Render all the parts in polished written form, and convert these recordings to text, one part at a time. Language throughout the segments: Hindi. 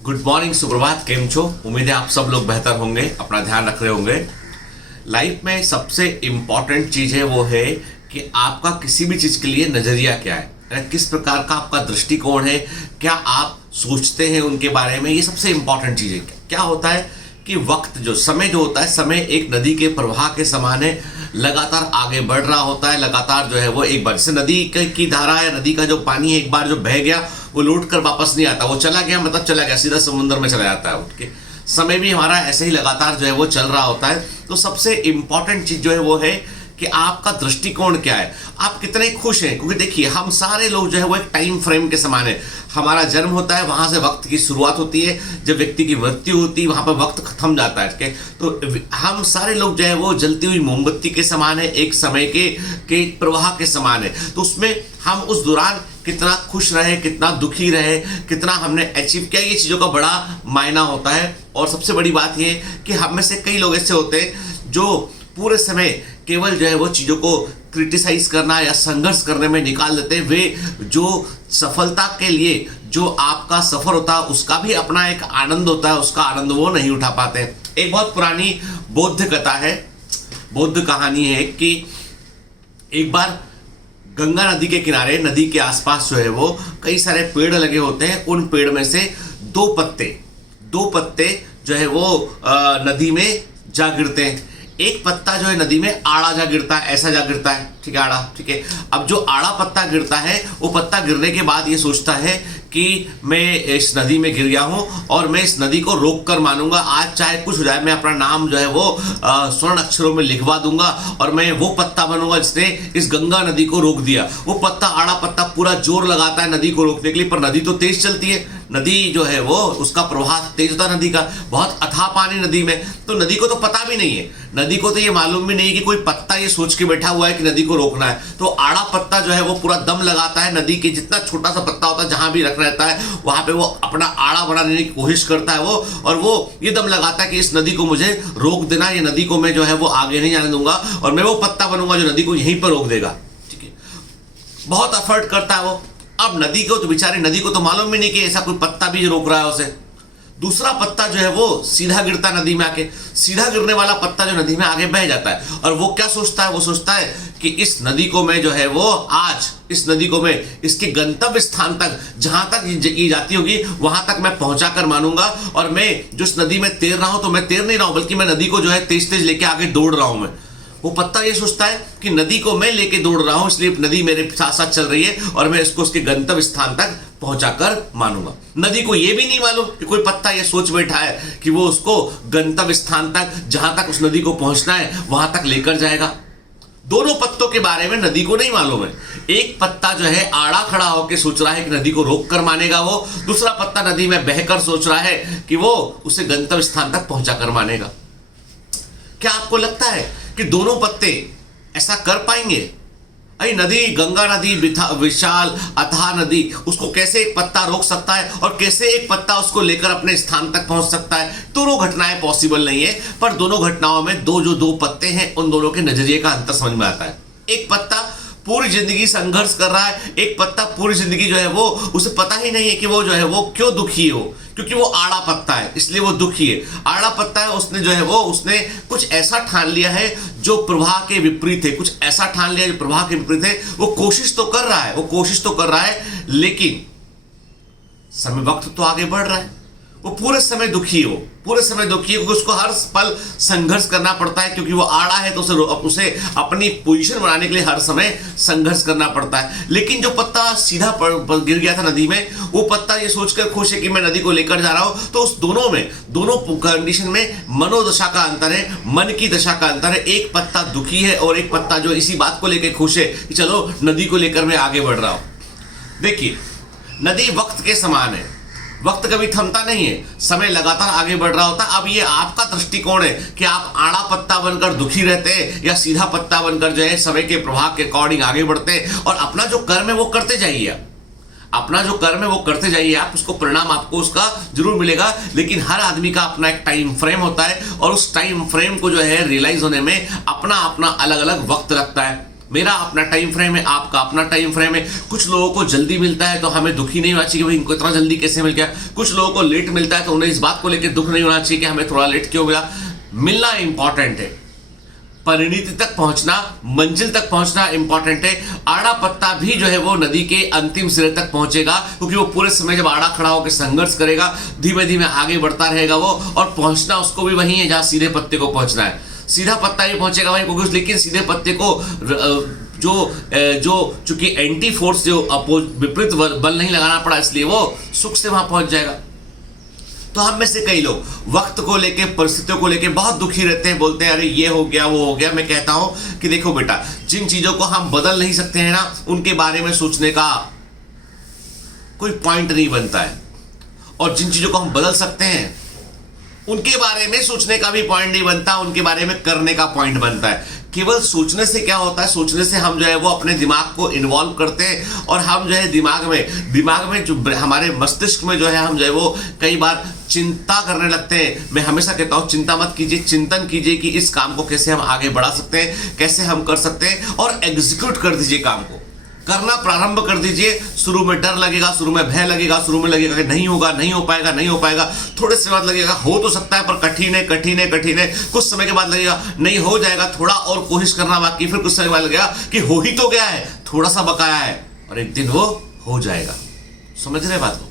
गुड मॉर्निंग, सुप्रभात, केम छो। उम्मीद है आप सब लोग बेहतर होंगे, अपना ध्यान रख रहे होंगे। लाइफ में सबसे इम्पॉर्टेंट चीज़ है वो है कि आपका किसी भी चीज़ के लिए नज़रिया क्या है, यानी किस प्रकार का आपका दृष्टिकोण है, क्या आप सोचते हैं उनके बारे में। ये सबसे इम्पॉर्टेंट चीज़ है। क्या होता है कि वक्त जो समय जो होता है, समय एक नदी के प्रवाह के समान है, लगातार आगे बढ़ रहा होता है। लगातार जो है वो एक बार से नदी की धारा है, नदी का जो पानी है, एक बार जो बह गया वो लौट कर वापस नहीं आता। वो चला गया मतलब चला गया, सीधा समुद्र में चला जाता है उठ के। समय भी हमारा ऐसे ही लगातार जो है वो चल रहा होता है। तो सबसे इम्पॉर्टेंट चीज़ जो है वो है कि आपका दृष्टिकोण क्या है, आप कितने खुश हैं। क्योंकि देखिए, हम सारे लोग जो है वो एक टाइम फ्रेम के समान है। हमारा जन्म होता है, वहाँ से वक्त की शुरुआत होती है। जब व्यक्ति की मृत्यु होती है, वहाँ पर वक्त खत्म जाता है। तो हम सारे लोग जो है वो जलती हुई मोमबत्ती के समान है, एक समय के प्रवाह के समान है। तो उसमें हम उस दौरान कितना खुश रहे, कितना दुखी रहे, कितना हमने अचीव किया, ये चीज़ों का बड़ा मायना होता है। और सबसे बड़ी बात ये कि हम में से कई लोग ऐसे होते हैं जो पूरे समय केवल जो है वो चीज़ों को क्रिटिसाइज करना या संघर्ष करने में निकाल देते हैं। वे जो सफलता के लिए जो आपका सफर होता है उसका भी अपना एक आनंद होता है, उसका आनंद वो नहीं उठा पाते। एक बहुत पुरानी बौद्ध कथा है, बौद्ध कहानी है कि एक बार गंगा नदी के किनारे, नदी के आसपास जो है वो कई सारे पेड़ लगे होते हैं। उन पेड़ में से दो पत्ते जो है वो नदी में जा गिरते हैं। एक पत्ता जो है नदी में आड़ा जा गिरता है, ऐसा जा गिरता है, ठीक है, आड़ा, ठीक है। अब जो आड़ा पत्ता गिरता है, वो पत्ता गिरने के बाद ये सोचता है कि मैं इस नदी में गिर गया हूँ और मैं इस नदी को रोक कर मानूंगा। आज चाहे कुछ हो जाए, मैं अपना नाम जो है वो स्वर्ण अक्षरों में लिखवा दूंगा और मैं वो पत्ता बनूंगा जिसने इस गंगा नदी को रोक दिया। वो पत्ता, आड़ा पत्ता, पूरा जोर लगाता है नदी को रोकने के लिए, पर नदी तो तेज चलती है। नदी जो है वो, उसका प्रवाह तेज होता है नदी का, बहुत अथाह पानी नदी में। तो नदी को तो पता भी नहीं है, नदी को तो ये मालूम भी नहीं है कि कोई पत्ता ये सोच के बैठा हुआ है कि नदी को रोकना है। तो आड़ा पत्ता जो है वो पूरा दम लगाता है, नदी के जितना छोटा सा पत्ता होता है जहां भी रख रहता है वहां पे वो अपना आड़ा बनाने की कोशिश करता है वो, और वो ये दम लगाता है कि इस नदी को मुझे रोक देना, ये नदी को मैं जो है वो आगे नहीं जाने दूंगा और मैं वो पत्ता बनूंगा जो नदी को यहीं पर रोक देगा, ठीक है। बहुत एफर्ट करता है वो। अब नदी को तो, बेचारी नदी को तो मालूम भी नहीं कि ऐसा कोई पत्ता भी रोक रहा है उसे। दूसरा पत्ता जो है वो सीधा गिरता है नदी में आके। सीधा गिरने वाला पत्ता जो नदी में आगे बह जाता है, और वो क्या सोचता है, वो सोचता है कि इस नदी को मैं जो है वो आज, इस नदी को मैं इसके गंतव्य स्थान तक, जहां तक ये जाती होगी वहां तक मैं पहुंचा कर मानूंगा। और मैं जो इस नदी में तैर रहा हूं, तो मैं तैर नहीं रहा हूं, बल्कि मैं नदी को जो है तेज तेज लेके आगे दौड़ रहा हूं। मैं, वो पत्ता ये सोचता है कि नदी को मैं लेके दौड़ रहा हूं, इसलिए नदी मेरे साथ साथ चल रही है और मैं इसको उसके गंतव्य स्थान तक पहुंचाकर मानूंगा। नदी को ये भी नहीं मालूम कि कोई पत्ता ये सोच बैठा है कि वो उसको गंतव्य स्थान तक, जहां तक उस नदी को पहुंचना है वहां तक लेकर जाएगा। दोनों पत्तों के बारे में नदी को नहीं मालूम है। एक पत्ता जो है आड़ा खड़ा होकर सोच रहा है कि नदी को रोक कर मानेगा वो, दूसरा पत्ता नदी में बहकर सोच रहा है कि वो उसे गंतव्य स्थान तक पहुंचा कर मानेगा। क्या आपको लगता है कि दोनों पत्ते ऐसा कर पाएंगे? अरे नदी, गंगा नदी, विशाल अथाह नदी, उसको कैसे एक पत्ता रोक सकता है और कैसे एक पत्ता उसको लेकर अपने स्थान तक पहुंच सकता है? दोनों घटनाएं पॉसिबल नहीं है, पर दोनों घटनाओं में जो दो पत्ते हैं उन दोनों के नजरिए का अंतर समझ में आता है। एक पत्ता पूरी जिंदगी संघर्ष कर रहा है, एक पत्ता पूरी जिंदगी जो है वो, उसे पता ही नहीं है कि वो जो है वो क्यों दुखी हो, क्योंकि वो आड़ा पत्ता है इसलिए वो दुखी है। आड़ा पत्ता है, उसने जो है वो, उसने कुछ ऐसा ठान लिया है जो प्रवाह के विपरीत है, कुछ ऐसा ठान लिया जो प्रवाह के विपरीत है। वो कोशिश तो कर रहा है, लेकिन समय, वक्त तो आगे बढ़ रहा है। वो पूरे समय दुखी हो, क्योंकि उसको हर पल संघर्ष करना पड़ता है, क्योंकि वो आड़ा है तो उसे अपनी पोजीशन बनाने के लिए हर समय संघर्ष करना पड़ता है। लेकिन जो पत्ता सीधा गिर गया था नदी में, वो पत्ता ये सोचकर खुश है कि मैं नदी को लेकर जा रहा हूं। तो उस दोनों कंडीशन में मनोदशा का अंतर है, मन की दशा का अंतर है। एक पत्ता दुखी है और एक पत्ता जो इसी बात को लेकर खुश है कि चलो नदी को लेकर मैं आगे बढ़ रहा हूं। देखिए, नदी वक्त के समान है, वक्त कभी थमता नहीं है, समय लगातार आगे बढ़ रहा होता है। अब ये आपका दृष्टिकोण है कि आप आड़ा पत्ता बनकर दुखी रहते हैं या सीधा पत्ता बनकर जो है समय के प्रवाह के अकॉर्डिंग आगे बढ़ते हैं। और अपना जो कर्म है वो करते जाइए, आप उसको परिणाम आपको उसका जरूर मिलेगा। लेकिन हर आदमी का अपना एक टाइम फ्रेम होता है और उस टाइम फ्रेम को जो है रियलाइज होने में अपना अलग अलग वक्त लगता है। मेरा अपना टाइम फ्रेम है, आपका अपना टाइम फ्रेम है। कुछ लोगों को जल्दी मिलता है तो हमें दुखी नहीं होना चाहिए कि भाई इनको इतना जल्दी कैसे मिल गया। कुछ लोगों को लेट मिलता है तो उन्हें इस बात को लेकर दुख नहीं होना चाहिए कि हमें थोड़ा लेट क्यों मिला। मिलना इंपॉर्टेंट है, परिणति तक पहुंचना, मंजिल तक पहुंचना इंपॉर्टेंट है। आड़ा पत्ता भी जो है वो नदी के अंतिम सिरे तक पहुंचेगा, क्योंकि वो पूरे समय जब आड़ा खड़ा होकर संघर्ष करेगा, धीमे धीमे आगे बढ़ता रहेगा वो, और पहुंचना उसको भी वहीं है जहां सीधे पत्ते को पहुंचना है। सीधा पत्ता भी पहुंचेगा वहीं, क्योंकि लेकिन सीधे पत्ते को जो चूंकि एंटी फोर्स जो विपरीत बल नहीं लगाना पड़ा, इसलिए वो सुख से वहां पहुंच जाएगा। तो हम में से कई लोग वक्त को लेके, परिस्थितियों को लेके बहुत दुखी रहते हैं, बोलते हैं अरे ये हो गया वो हो गया। मैं कहता हूं कि देखो बेटा, जिन चीजों को हम बदल नहीं सकते हैं ना, उनके बारे में सोचने का कोई पॉइंट नहीं बनता है, और जिन चीजों को हम बदल सकते हैं उनके बारे में सोचने का भी पॉइंट नहीं बनता, उनके बारे में करने का पॉइंट बनता है। केवल सोचने से क्या होता है, सोचने से हम जो है वो अपने दिमाग को इन्वॉल्व करते हैं, और हम जो है दिमाग में जो हमारे मस्तिष्क में जो है हम जो है वो कई बार चिंता करने लगते हैं। मैं हमेशा कहता हूं चिंता मत कीजिए, चिंतन कीजिए कि इस काम को कैसे हम आगे बढ़ा सकते हैं, कैसे हम कर सकते हैं, और एग्जीक्यूट कर दीजिए, काम को करना प्रारंभ कर दीजिए। शुरू में डर लगेगा, शुरू में भय लगेगा, शुरू में लगेगा कि नहीं होगा, नहीं हो पाएगा, नहीं हो पाएगा। थोड़े से बाद लगेगा हो तो सकता है पर कठिन है, कठिन है, कठिन है। कुछ समय के बाद लगेगा नहीं हो जाएगा, थोड़ा और कोशिश करना बाकी। फिर कुछ समय के बाद लगेगा कि हो ही तो गया है, थोड़ा सा बकाया है, और एक दिन वो हो जाएगा। समझ रहे बात को?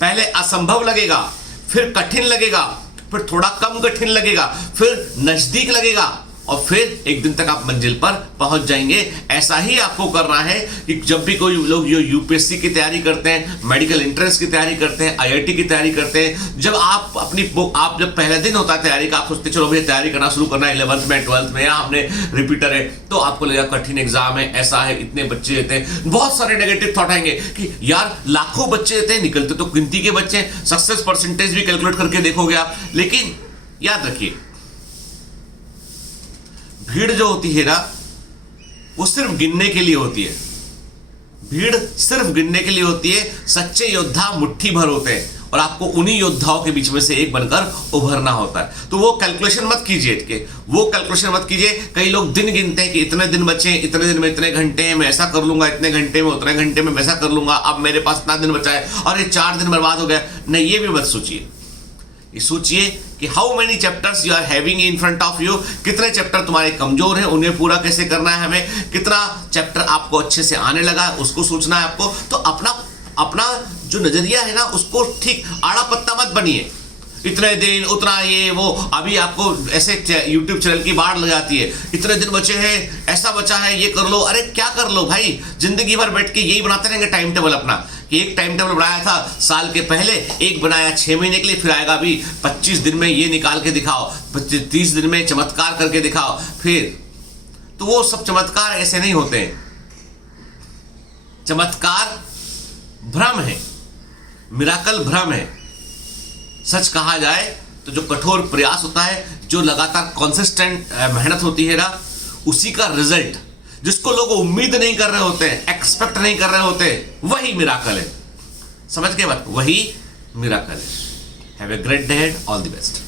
पहले असंभव लगेगा, फिर कठिन लगेगा, फिर थोड़ा कम कठिन लगेगा, फिर नजदीक लगेगा, और फिर एक दिन तक आप मंजिल पर पहुंच जाएंगे। ऐसा ही आपको करना है कि जब भी कोई लोग यूपीएससी की तैयारी करते हैं, मेडिकल एंट्रेंस की तैयारी करते हैं, आईआईटी की तैयारी करते हैं, जब आप अपनी आप जब पहला दिन होता है तैयारी का, आप सोचते चलो भैया तैयारी करना शुरू करना है 11th में, 12th में, या हमने रिपीटर है, तो आपको लगेगा कठिन एग्जाम है, ऐसा है, इतने बच्चे देते हैं, बहुत सारे नेगेटिव थॉट आएंगे कि यार लाखों बच्चे देते हैं, निकलते तो गिनती के बच्चे, सक्सेस परसेंटेज भी कैलकुलेट करके देखोगे आप। लेकिन याद रखिए, भीड़ जो होती है ना, वो सिर्फ गिनने के लिए होती है। भीड़ सिर्फ गिनने के लिए होती है। सच्चे योद्धा मुट्ठी भर होते हैं, और आपको उन्हीं योद्धाओं के बीच में से एक बनकर उभरना होता है। तो वो कैलकुलेशन मत कीजिए। कई लोग दिन गिनते हैं कि इतने दिन बचे, इतने दिन में इतने घंटे में ऐसा कर लूंगा, इतने घंटे में उतने घंटे में वैसा कर लूंगा, अब मेरे पास इतना दिन बचा है और ये 4 दिन बर्बाद हो गया। नहीं, ये भी मत सोचिए। ये सोचिए कि how many chapters you are having in front of you, कितने चैप्टर तुम्हारे कमजोर हैं, उन्हें पूरा कैसे करना है हमें, कितना चैप्टर आपको अच्छे से आने लगा है, उसको सोचना है आपको। तो अपना जो नजरिया है ना, उसको ठीक, आड़ा पत्ता मत बनिए, इतने दिन उतना ये वो। अभी आपको ऐसे YouTube चैनल की बाढ़ लग जाती है, इतने दिन बचे हैं, ऐसा बचा है, ये कर लो। अरे क्या कर लो भाई, जिंदगी भर बैठ के यही बनाते रहेंगे टाइम टेबल अपना, कि एक टाइम टेबल बनाया था साल के पहले, एक बनाया 6 महीने के लिए, फिर आएगा अभी 25 दिन में ये निकाल के दिखाओ, 30 दिन में चमत्कार करके दिखाओ। फिर तो वो सब चमत्कार ऐसे नहीं होते हैं। चमत्कार भ्रम है, मिराकल भ्रम है। सच कहा जाए तो जो कठोर प्रयास होता है, जो लगातार कंसिस्टेंट मेहनत होती है ना, उसी का रिजल्ट, जिसको लोग उम्मीद नहीं कर रहे होते हैं, एक्सपेक्ट नहीं कर रहे होते, वही मिराकल है। समझ के बात, वही मिराकल है। Have a great day, all the best.